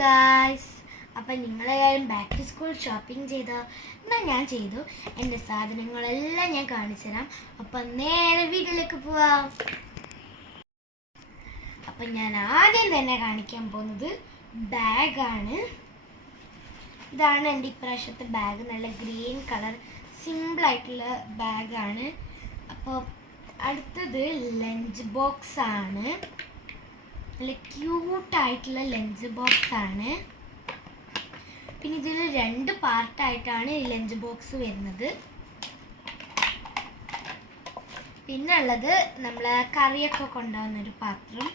Guys, അപ്പം നിങ്ങളെല്ലാവരും back to school shopping ചെയ്തോ? എന്നാൽ ഞാൻ ചെയ്തു. എൻ്റെ സാധനങ്ങളെല്ലാം ഞാൻ കാണിച്ചു തരാം. അപ്പം നേരെ വീട്ടിലേക്ക് പോവാം. അപ്പം ഞാൻ ആദ്യം തന്നെ കാണിക്കാൻ പോകുന്നത് ബാഗാണ്. ഇതാണ് എൻ്റെ ഇപ്രാവശ്യത്തെ ബാഗ്. നല്ല ഗ്രീൻ കളർ സിമ്പിളായിട്ടുള്ള ബാഗാണ്. അപ്പോൾ അടുത്തത് ലഞ്ച് ബോക്സ് ആണ്. നല്ല ക്യൂട്ടായിട്ടുള്ള ലഞ്ച് ബോക്സ് ആണ്. പിന്നെ ഇതിൽ 2 പാർട്ടായിട്ടാണ് ഈ ലഞ്ച് ബോക്സ് വരുന്നത്. പിന്നെ ഉള്ളത് നമ്മൾ കറിയൊക്കെ കൊണ്ടുപോകുന്നൊരു പാത്രം.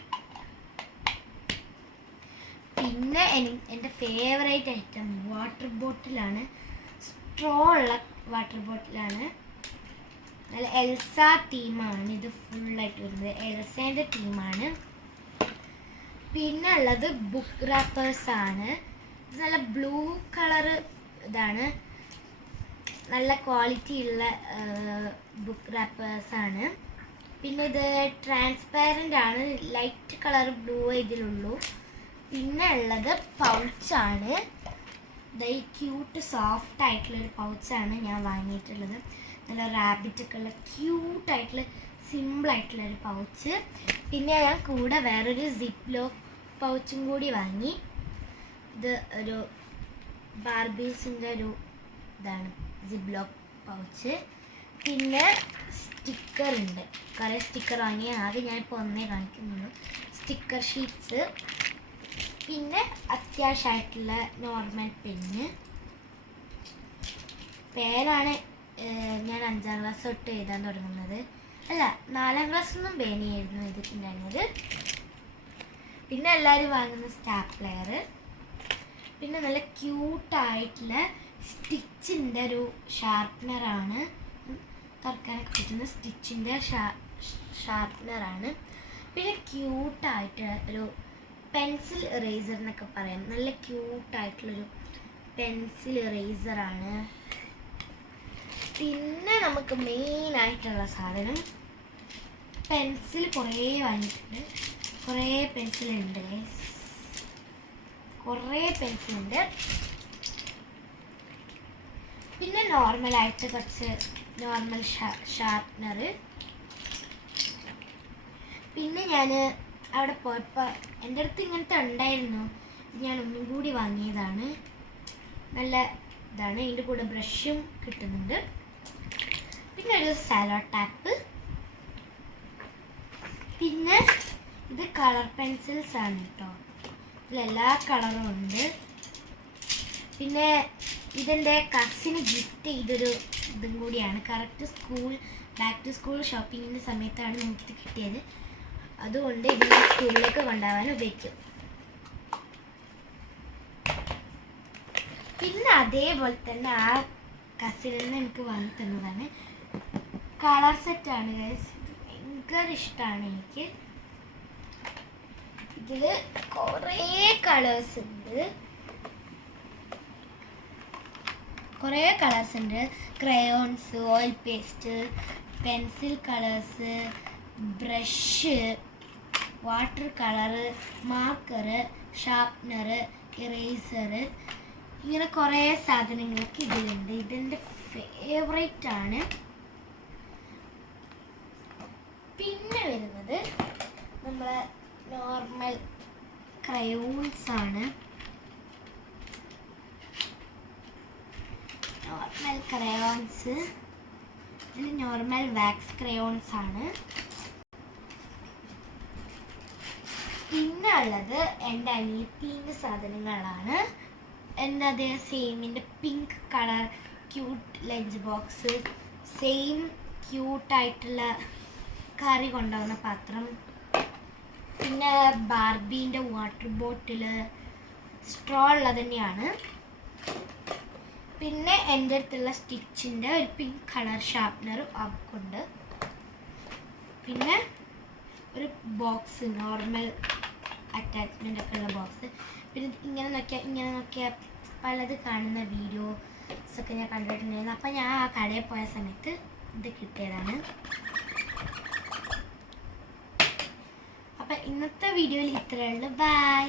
പിന്നെ എൻ്റെ ഫേവറേറ്റ് ഐറ്റം വാട്ടർ ബോട്ടിലാണ്. സ്ട്രോ ഉള്ള വാട്ടർ ബോട്ടിലാണ്. നല്ല എൽസ തീമാണ് ഇത് ഫുള്ളായിട്ട് വരുന്നത്. എൽസേൻ്റെ തീമാണ്. പിന്നെ ഉള്ളത് ബുക്ക് റാപ്പേഴ്സ് ആണ്. ഇത് നല്ല ബ്ലൂ കളറ് ഇതാണ്. നല്ല ക്വാളിറ്റി ഉള്ള ബുക്ക് റാപ്പേഴ്സ് ആണ്. പിന്നെ ഇത് ട്രാൻസ്പാരൻ്റ് ആണ്. ലൈറ്റ് കളർ ബ്ലൂ ഇതിലുള്ളൂ. പിന്നെ ഉള്ളത് പൗച്ചാണ്. ഈ ക്യൂട്ട് സോഫ്റ്റ് ആയിട്ടുള്ളൊരു പൗച്ചാണ് ഞാൻ വാങ്ങിയിട്ടുള്ളത്. നല്ല റാബിറ്റ് ഒക്കെ ഉള്ള ക്യൂട്ടായിട്ടുള്ള സിമ്പിളായിട്ടുള്ളൊരു പൗച്ച്. പിന്നെ ഞാൻ കൂടെ വേറൊരു സിപ്പ് ലോക്ക് പൗച്ചും കൂടി വാങ്ങി. ഇത് ഒരു ബാർബീസിൻ്റെ ഒരു ഇതാണ് സിപ്പ് ലോക്ക് പൗച്ച്. പിന്നെ സ്റ്റിക്കർ ഉണ്ട്. കുറേ സ്റ്റിക്കർ വാങ്ങി. ആദ്യം ഞാനിപ്പോൾ ഒന്നേ കാണിക്കുന്നുള്ളൂ. Sticker sheets. പിന്നെ അത്യാവശ്യമായിട്ടുള്ള നോർമൽ പേനാണ്. ഞാൻ 5ാം ക്ലാസ് തൊട്ട് എഴുതാൻ തുടങ്ങുന്നത്. അല്ല, 4ാം ക്ലാസ്സൊന്നും പേനയായിരുന്നു എഴുതിയിട്ടുണ്ടായിരുന്നത്. പിന്നെ എല്ലാവരും വാങ്ങുന്ന സ്റ്റാപ്ലെയർ. പിന്നെ നല്ല ക്യൂട്ടായിട്ടുള്ള സ്റ്റിച്ചിൻ്റെ ഒരു ഷാർപ്നറാണ്. തുറക്കാനൊക്കെ പറ്റുന്ന സ്റ്റിച്ചിൻ്റെ ഷാർപ്നറാണ്. പിന്നെ ക്യൂട്ടായിട്ട് ഒരു പെൻസിൽ ഇറേസർ എന്നൊക്കെ പറയാം. നല്ല ക്യൂട്ടായിട്ടുള്ളൊരു പെൻസിൽ ഇറേസറാണ്. പിന്നെ നമുക്ക് മെയിനായിട്ടുള്ള സാധനം പെൻസിൽ കുറേ വാങ്ങിയിട്ടുണ്ട്. കുറേ പെൻസിലുണ്ട്. പിന്നെ നോർമലായിട്ട് കുറച്ച് നോർമൽ ഷാർപ്നർ. പിന്നെ ഞാൻ അവിടെ പോയപ്പോൾ എൻ്റെ അടുത്ത് ഇങ്ങനത്തെ ഉണ്ടായിരുന്നു. ഞാൻ ഒന്നും കൂടി വാങ്ങിയതാണ്. നല്ല ഇതാണ്. ഇതിൻ്റെ കൂടെ ബ്രഷും കിട്ടുന്നുണ്ട്. പിന്നെ ഒരു സാലോ ടാപ്പ്. പിന്നെ ഇത് കളർ പെൻസിൽസ് ആണ് കേട്ടോ. ഇതിലെല്ലാ കളറും ഉണ്ട്. പിന്നെ ഇതെൻ്റെ കസിന് ഗിഫ്റ്റ് ചെയ്തൊരു ഇതും കൂടിയാണ്. കറക്റ്റ് ബാക്ക് ടു സ്കൂൾ ഷോപ്പിങ്ങിൻ്റെ സമയത്താണ് നമുക്ക് കിട്ടിയത്. അതുകൊണ്ട് ഇതിനെ സ്കൂളിലേക്ക് കൊണ്ടുപോകാൻ ഉപയോഗിക്കും. പിന്നെ അതേപോലെ തന്നെ ആ കസിനിൽ നിന്ന് എനിക്ക് വാങ്ങി തന്നതാണ്. കളർ സെറ്റാണ് ഗൈസ്. ഭയങ്കര ഇഷ്ടമാണ് എനിക്ക്. ഇതിൽ കുറേ കളേഴ്സ് ഉണ്ട്. Crayons, oil pastel, pencil colours, brush, water colour, marker, sharpener, eraser, ഇങ്ങനെ കുറേ സാധനങ്ങൾക്ക് ഇതിലുണ്ട്. ഇതെൻ്റെ ഫേവറേറ്റ് ആണ്. പിന്നെ വരുന്നത് നമ്മളെ നോർമൽ ക്രയോൺസ് ആണ്. ഇത് നോർമൽ വാക്സ് ക്രയോൺസ് ആണ്. പിന്നെ ഉള്ളത് എൻ്റെ അനിയത്തിൻ്റെ സാധനങ്ങളാണ്. എൻ്റെ അതേ സെയിമിൻ്റെ pink colour cute lunch box, same ക്യൂട്ടായിട്ടുള്ള കറി കൊണ്ടുപോകുന്ന പാത്രം, പിന്നെ ബാർബീൻ്റെ വാട്ടർ ബോട്ടിൽ, സ്ട്രോ ഉള്ളത് തന്നെയാണ്. പിന്നെ എൻ്റെ അടുത്തുള്ള സ്റ്റിച്ചിൻ്റെ ഒരു പിങ്ക് കളർ ഷാർപ്നർ ഉണ്ട്. പിന്നെ ഒരു ബോക്സ്, നോർമൽ അറ്റാച്ച്മെൻ്റ് ഒക്കെ ഉള്ള ബോക്സ്. പിന്നെ ഇങ്ങനെ നോക്കിയാൽ പലത് കാണുന്ന വീഡിയോസൊക്കെ ഞാൻ കണ്ടിട്ടുണ്ടായിരുന്നു. അപ്പം ഞാൻ ആ കടയിൽ പോയ സമയത്ത് ഇത് കിട്ടിയതാണ്. അപ്പം ഇന്നത്തെ വീഡിയോയിൽ ഇത്രയേ ഉള്ളൂ. ബൈ.